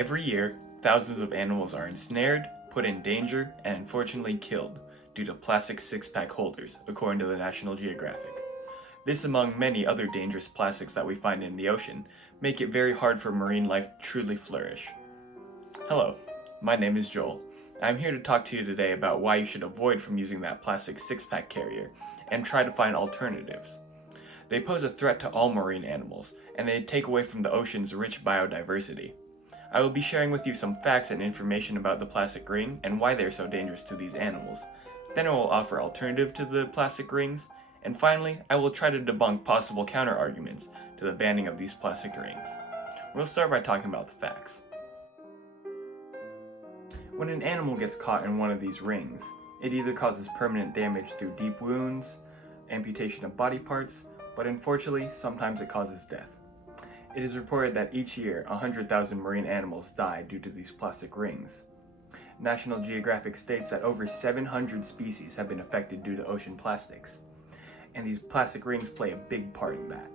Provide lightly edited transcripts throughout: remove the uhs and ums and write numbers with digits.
Every year, thousands of animals are ensnared, put in danger, and unfortunately killed due to plastic six-pack holders, according to the National Geographic. This, among many other dangerous plastics that we find in the ocean, make it very hard for marine life to truly flourish. Hello, my name is Joel. I'm here to talk to you today about why you should avoid from using that plastic six-pack carrier and try to find alternatives. They pose a threat to all marine animals, and they take away from the ocean's rich biodiversity. I will be sharing with you some facts and information about the plastic ring and why they are so dangerous to these animals. Then I will offer alternative to the plastic rings, and finally, I will try to debunk possible counter-arguments to the banning of these plastic rings. We'll start by talking about the facts. When an animal gets caught in one of these rings, it either causes permanent damage through deep wounds, amputation of body parts, but unfortunately, sometimes it causes death. It is reported that each year, 100,000 marine animals die due to these plastic rings. National Geographic states that over 700 species have been affected due to ocean plastics, and these plastic rings play a big part in that.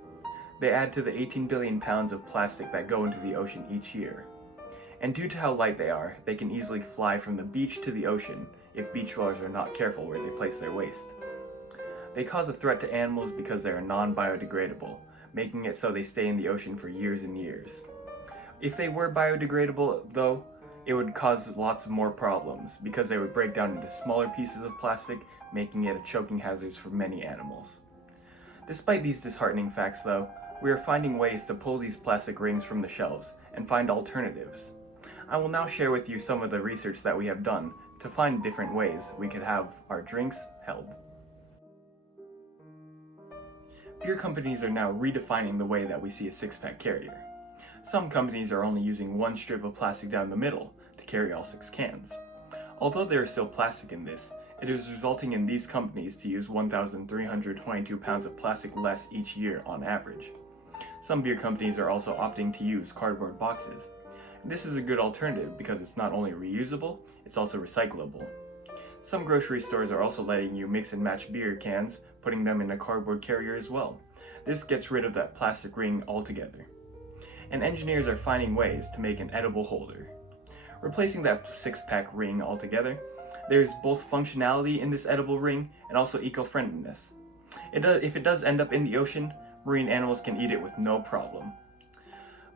They add to the 18 billion pounds of plastic that go into the ocean each year. And due to how light they are, they can easily fly from the beach to the ocean if beach dwellers are not careful where they place their waste. They cause a threat to animals because they are non-biodegradable, making it so they stay in the ocean for years and years. If they were biodegradable, though, it would cause lots more problems because they would break down into smaller pieces of plastic, making it a choking hazard for many animals. Despite these disheartening facts, though, we are finding ways to pull these plastic rings from the shelves and find alternatives. I will now share with you some of the research that we have done to find different ways we could have our drinks held. Beer companies are now redefining the way that we see a six-pack carrier. Some companies are only using one strip of plastic down the middle to carry all 6 cans. Although there is still plastic in this, it is resulting in these companies to use 1,322 pounds of plastic less each year on average. Some beer companies are also opting to use cardboard boxes. This is a good alternative because it's not only reusable, it's also recyclable. Some grocery stores are also letting you mix and match beer cans, putting them in a cardboard carrier as well. This gets rid of that plastic ring altogether. And engineers are finding ways to make an edible holder. Replacing that six-pack ring altogether, there's both functionality in this edible ring and also eco-friendliness. If it does end up in the ocean, marine animals can eat it with no problem.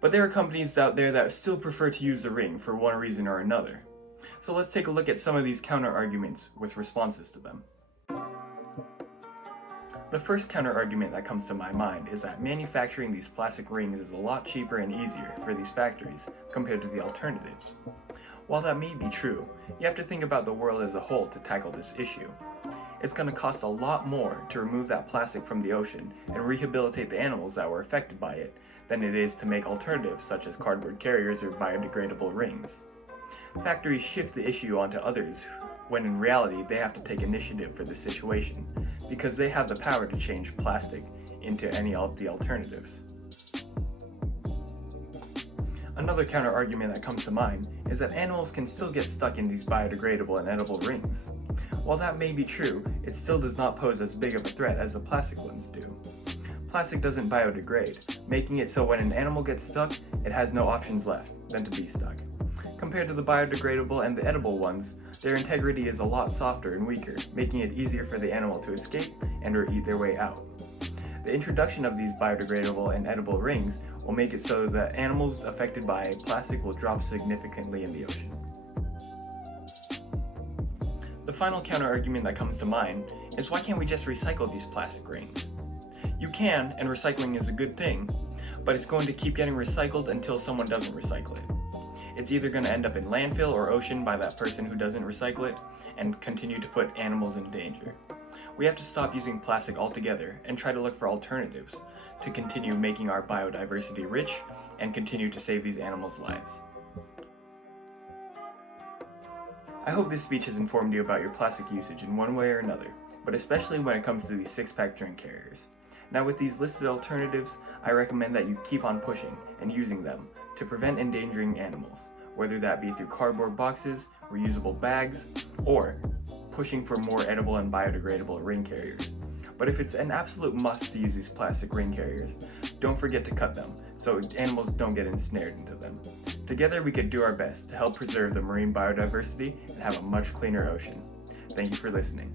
But there are companies out there that still prefer to use the ring for one reason or another. So let's take a look at some of these counter-arguments with responses to them. The first counter-argument that comes to my mind is that manufacturing these plastic rings is a lot cheaper and easier for these factories compared to the alternatives. While that may be true, you have to think about the world as a whole to tackle this issue. It's going to cost a lot more to remove that plastic from the ocean and rehabilitate the animals that were affected by it than it is to make alternatives such as cardboard carriers or biodegradable rings. Factories shift the issue onto others when in reality they have to take initiative for this situation because they have the power to change plastic into any of the alternatives. Another counter-argument that comes to mind is that animals can still get stuck in these biodegradable and edible rings. While that may be true, it still does not pose as big of a threat as the plastic ones do. Plastic doesn't biodegrade, making it so when an animal gets stuck, it has no options left than to be stuck. Compared to the biodegradable and the edible ones, their integrity is a lot softer and weaker, making it easier for the animal to escape and or eat their way out. The introduction of these biodegradable and edible rings will make it so that animals affected by plastic will drop significantly in the ocean. The final counter-argument that comes to mind is why can't we just recycle these plastic rings? You can, and recycling is a good thing, but it's going to keep getting recycled until someone doesn't recycle it. It's either going to end up in landfill or ocean by that person who doesn't recycle it and continue to put animals in danger. We have to stop using plastic altogether and try to look for alternatives to continue making our biodiversity rich and continue to save these animals' lives. I hope this speech has informed you about your plastic usage in one way or another, but especially when it comes to these six-pack drink carriers. Now with these listed alternatives, I recommend that you keep on pushing and using them to prevent endangering animals, whether that be through cardboard boxes, reusable bags, or pushing for more edible and biodegradable ring carriers. But if it's an absolute must to use these plastic ring carriers, don't forget to cut them so animals don't get ensnared into them. Together we could do our best to help preserve the marine biodiversity and have a much cleaner ocean. Thank you for listening.